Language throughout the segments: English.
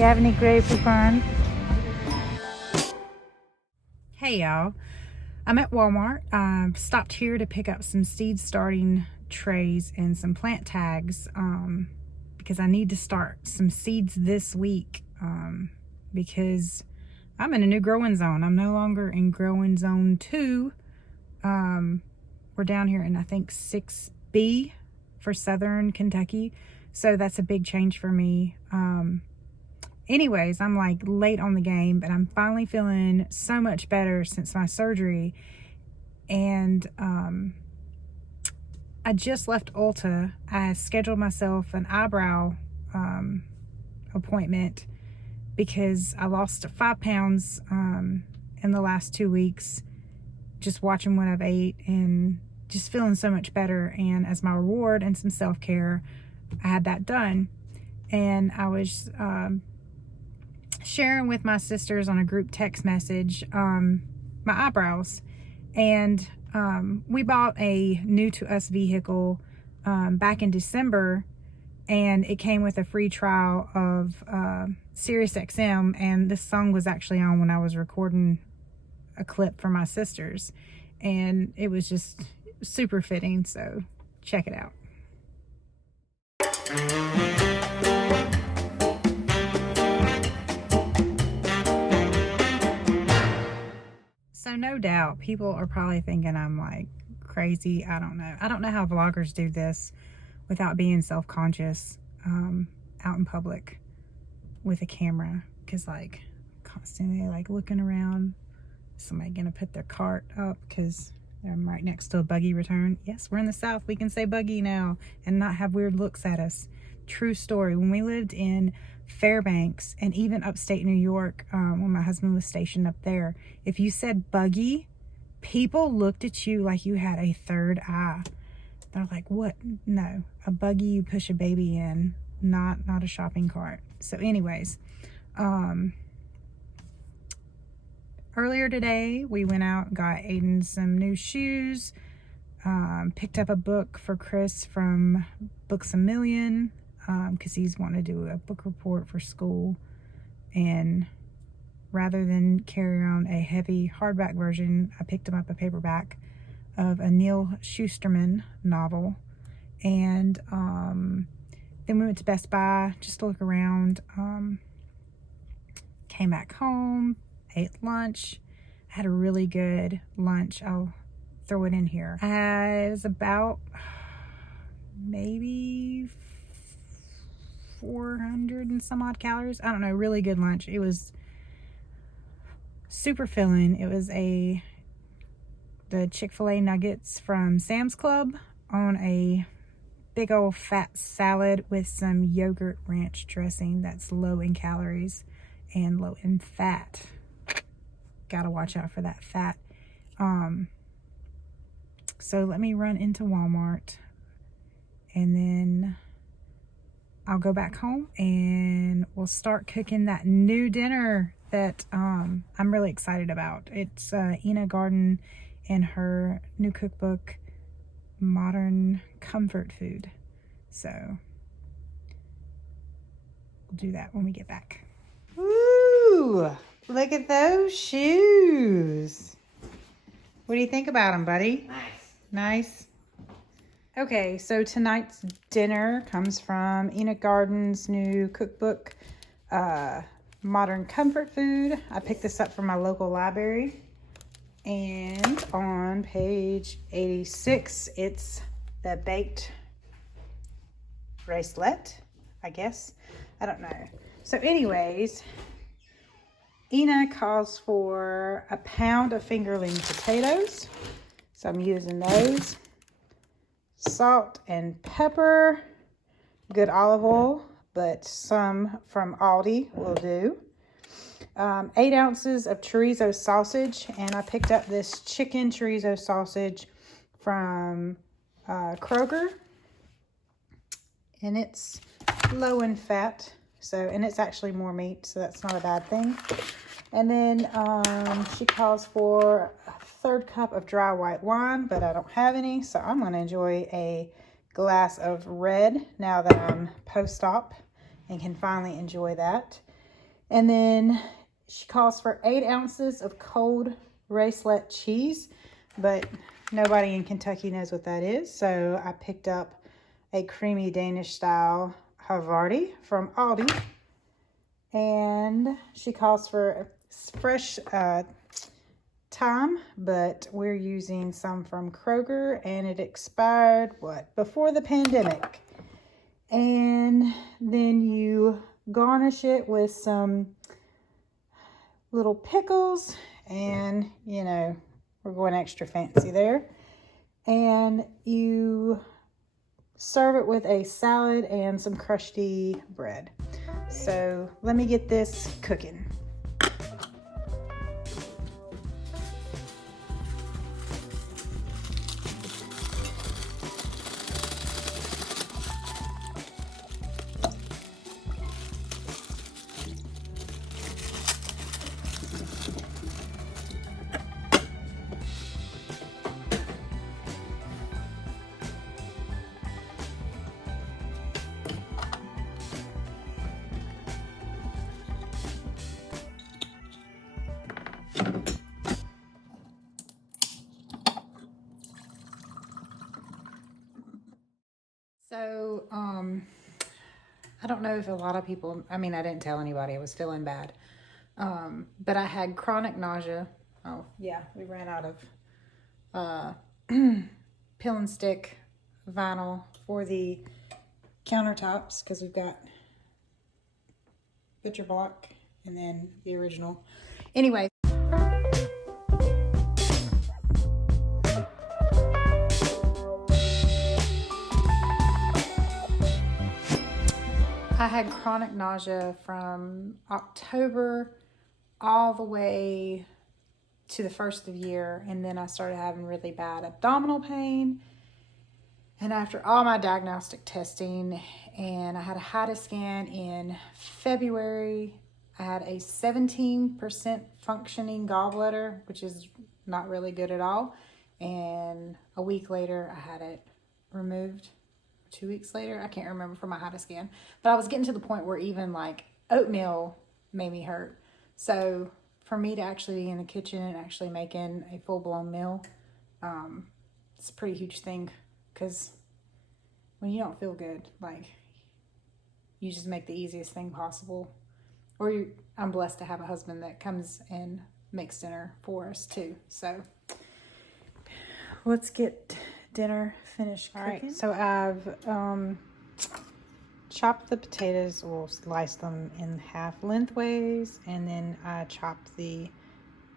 you have any gray pecan? Hey y'all, I'm at Walmart. Stopped here to pick up some seed starting trays and some plant tags because I need to start some seeds this week because I'm in a new growing zone. I'm no longer in growing zone 2. We're down here in I think 6B for southern Kentucky, so that's a big change for me. Anyways, I'm like late on the game, but I'm finally feeling so much better since my surgery. And I just left Ulta. I scheduled myself an eyebrow appointment because I lost 5 pounds in the last 2 weeks just watching what I've ate and just feeling so much better. And as my reward and some self-care, I had that done. And I was sharing with my sisters on a group text message my eyebrows, and we bought a new to us vehicle back in December, and it came with a free trial of Sirius XM, and this song was actually on when I was recording a clip for my sisters, and it was just super fitting, so check it out. So no doubt people are probably thinking I'm like crazy. I don't know how vloggers do this without being self-conscious out in public with a camera, because like constantly like looking around, somebody gonna put their cart up because I'm right next to a buggy return. Yes, we're in the South, we can say buggy now and not have weird looks at us. True story. When we lived in Fairbanks and even upstate New York, when my husband was stationed up there, if you said buggy, people looked at you like you had a third eye. They're like, what? No, a buggy you push a baby in, not a shopping cart. So anyways, earlier today we went out and got Aiden some new shoes, picked up a book for Chris from Books A Million, because he's wanting to do a book report for school, and rather than carry around a heavy hardback version, I picked him up a paperback of a Neil Shusterman novel. And then we went to Best Buy just to look around, came back home, ate lunch. I had a really good lunch. I'll throw it in here. It was about maybe 400 and some odd calories. I don't know, really good lunch. It was super filling. It was the Chick-fil-A nuggets from Sam's Club on a big old fat salad with some yogurt ranch dressing that's low in calories and low in fat. Gotta watch out for that fat. So let me run into Walmart and then I'll go back home and we'll start cooking that new dinner that I'm really excited about. It's Ina Garten and her new cookbook, Modern Comfort Food. So we'll do that when we get back. Ooh, look at those shoes. What do you think about them, buddy? Nice. Okay, so tonight's dinner comes from Ina Garten's new cookbook, Modern Comfort Food. I picked this up from my local library. And on page 86, it's the baked bracelet, I guess. I don't know. So anyways, Ina calls for a pound of fingerling potatoes. So I'm using those. Salt and pepper, good olive oil, but some from Aldi will do. 8 ounces of chorizo sausage, and I picked up this chicken chorizo sausage from Kroger, and it's low in fat, and it's actually more meat, so that's not a bad thing. And then she calls for a 1/3 cup of dry white wine, but I don't have any, so I'm going to enjoy a glass of red now that I'm post-op and can finally enjoy that. And then she calls for 8 ounces of cold Racelet cheese, but nobody in Kentucky knows what that is. So I picked up a creamy Danish style Havarti from Aldi. And she calls for fresh thyme, but we're using some from Kroger, and it expired, before the pandemic. And then you garnish it with some little pickles, and, you know, we're going extra fancy there. And you serve it with a salad and some crusty bread. So let me get this cooking. So, I don't know if a lot of people, I mean, I didn't tell anybody I was feeling bad. But I had chronic nausea. Oh, yeah, we ran out of peel and stick vinyl for the countertops because we've got butcher block and then the original. Anyway. I had chronic nausea from October all the way to the first of the year, and then I started having really bad abdominal pain. And after all my diagnostic testing, and I had a HIDA scan in February, I had a 17% functioning gallbladder, which is not really good at all. And a week later, I had it removed. 2 weeks later, I can't remember, from my HIDA scan. But I was getting to the point where even like oatmeal made me hurt. So for me to actually be in the kitchen and actually making a full-blown meal, it's a pretty huge thing, because when you don't feel good, like, you just make the easiest thing possible. Or I'm blessed to have a husband that comes and makes dinner for us too. So let's get dinner finished cooking. All right, so I've chopped the potatoes, or sliced them in half lengthways, and then I chopped the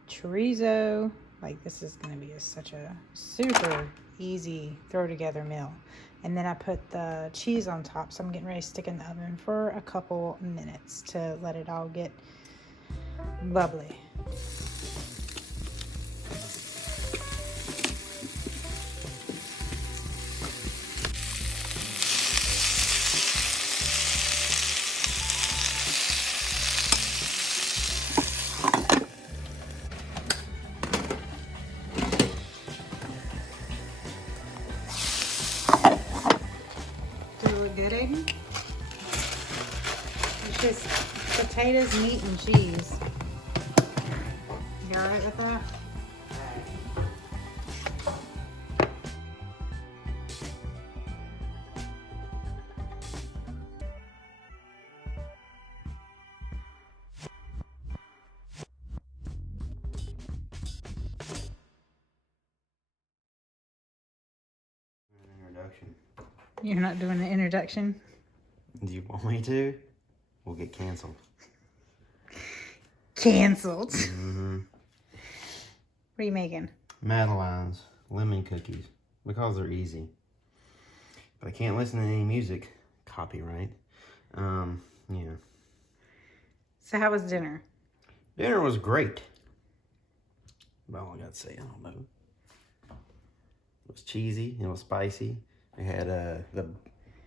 chorizo. Like, this is going to be such a super easy throw together meal. And then I put the cheese on top, so I'm getting ready to stick in the oven for a couple minutes to let it all get bubbly. It's just potatoes, meat, and cheese. You all right with that? Introduction. You're not doing the introduction? Do you want me to? We'll get canceled. Canceled. Mm-hmm. What are you making? Madeleines, lemon cookies, because they're easy. But I can't listen to any music. Copyright. Yeah. So how was dinner? Dinner was great. About all I got to say, I don't know. It was cheesy. It was spicy. We had the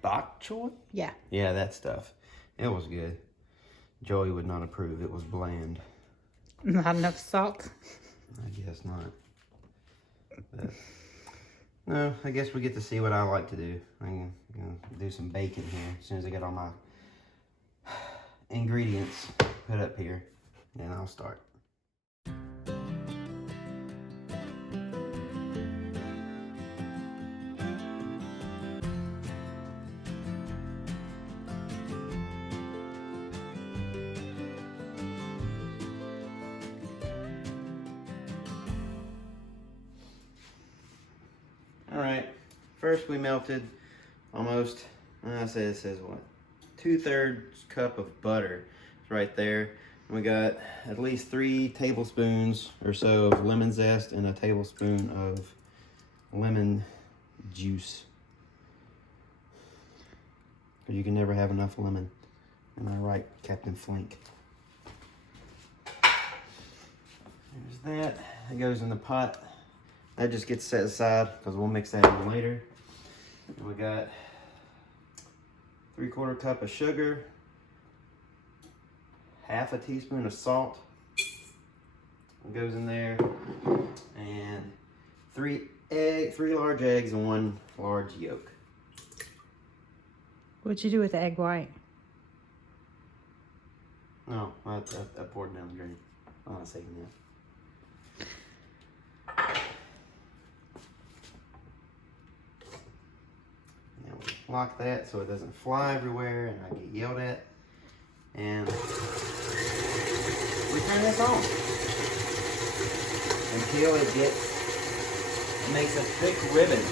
bok choy. Yeah. Yeah, that stuff. It was good. Joey would not approve. It was bland. Not enough salt? I guess not. But, no, I guess we get to see what I like to do. I'm going to do some bacon here as soon as I get all my ingredients put up here, and I'll start. All right, first we melted almost, it says what? 2/3 cup of butter. It's right there. We got at least 3 tablespoons or so of lemon zest and a tablespoon of lemon juice. You can never have enough lemon. Am I right, Captain Flink? There's that. It goes in the pot. That just gets set aside because we'll mix that in later. And we got 3/4 cup of sugar, half a teaspoon of salt. It goes in there, and 3 large eggs and 1 large yolk. What'd you do with the egg white? No, I poured it down the drain. I'm not saying that. Now we lock that so it doesn't fly everywhere and I get yelled at. And we turn this on until it makes a thick ribbon.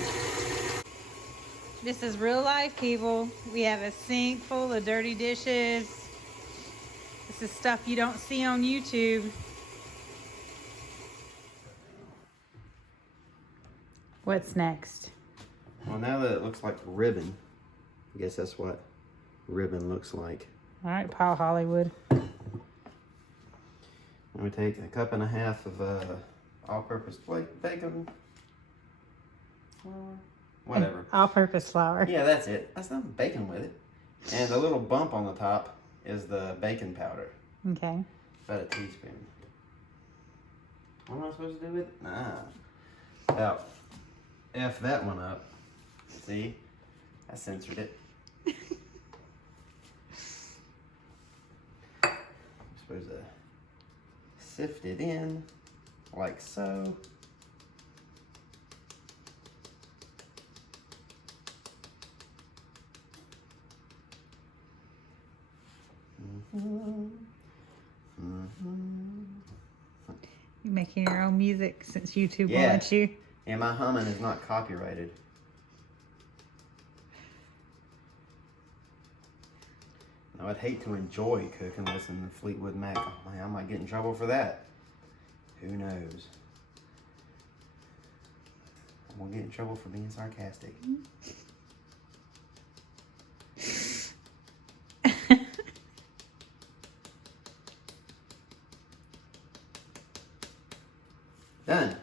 This is real life, people. We have a sink full of dirty dishes. This is stuff you don't see on YouTube. What's next? Well, now that it looks like ribbon, I guess that's what ribbon looks like. All right, Paul Hollywood. And we take 1.5 cups of all-purpose bacon. Whatever. All-purpose flour. Yeah, that's it. That's not bacon with it. And the little bump on the top is the baking powder. Okay. About a teaspoon. What am I supposed to do with it? About F that one up. See? I censored it. I'm supposed to sift it in like so. You're making your own music since YouTube Yeah. wants you. And my humming is not copyrighted. Now, I'd hate to enjoy cooking, listening to Fleetwood Mac. Oh man, I might get in trouble for that. Who knows? I'm gonna get in trouble for being sarcastic. Done.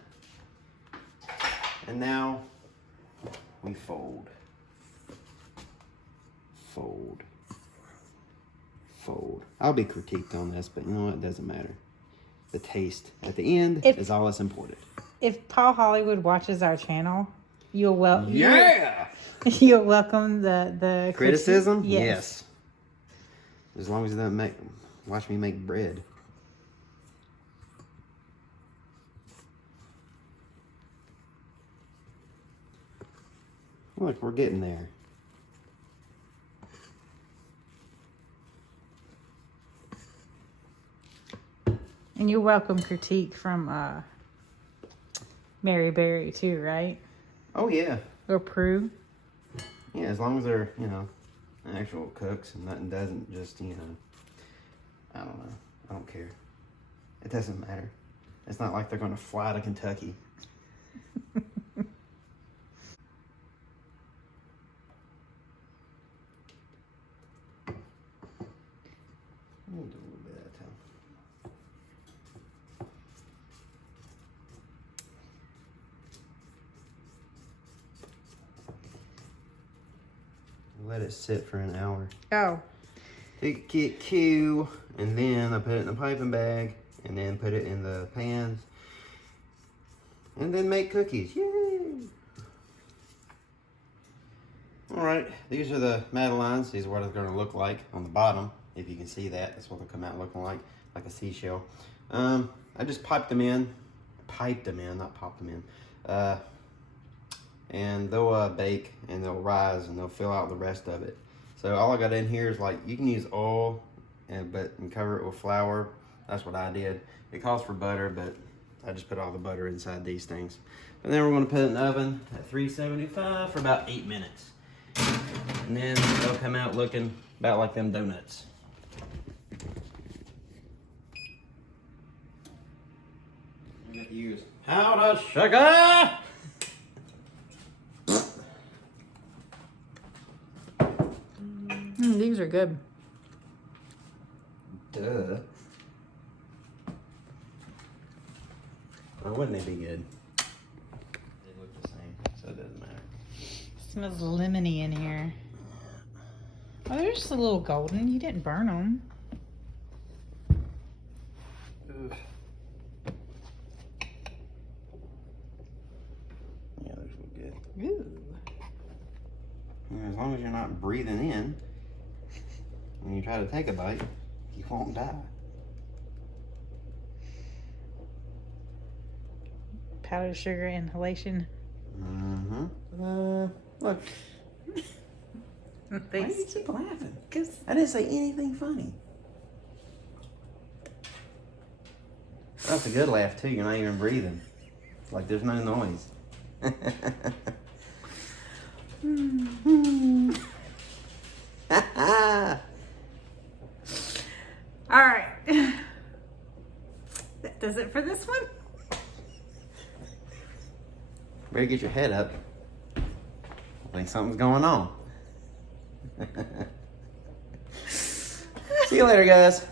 And now we fold. Fold. Fold. I'll be critiqued on this, but you know what? It doesn't matter. The taste at the end is all that's important. If Paul Hollywood watches our channel, you'll welcome you'll welcome the criticism. Yes. Yes. As long as it doesn't watch me make bread. Look, we're getting there. And you're welcome critique from Mary Berry too, right? Oh yeah. Or Prue. Yeah, as long as they're, actual cooks and nothing doesn't just, I don't know. I don't care. It doesn't matter. It's not like they're going to fly to Kentucky. We'll do a little bit at a time. Let it sit for an hour. Oh. Take it Q, and then I put it in the piping bag, and then put it in the pans, and then make cookies. Yay! All right, these are the madeleines. These are what it's going to look like on the bottom. If you can see that, that's what they'll come out looking like a seashell. I just piped them in, not popped them in. And they'll bake and they'll rise and they'll fill out the rest of it. So all I got in here is like, you can use oil and cover it with flour. That's what I did. It calls for butter, but I just put all the butter inside these things. And then we're gonna put it in the oven at 375 for about 8 minutes. And then they'll come out looking about like them donuts. I got to use powdered sugar. These are good. Duh. Why wouldn't they be good? They look the same, so it doesn't matter. Smells lemony in here. Oh, they're just a little golden. You didn't burn them. Ugh. Yeah, those look good. Ooh. Yeah, as long as you're not breathing in when you try to take a bite, you won't die. Powdered sugar inhalation. Mm-hmm. Look. Why do you keep laughing? I didn't say anything funny. That's a good laugh too. You're not even breathing. Like there's no noise. All right. That does it for this one. Better get your head up. I think something's going on. See you later, guys.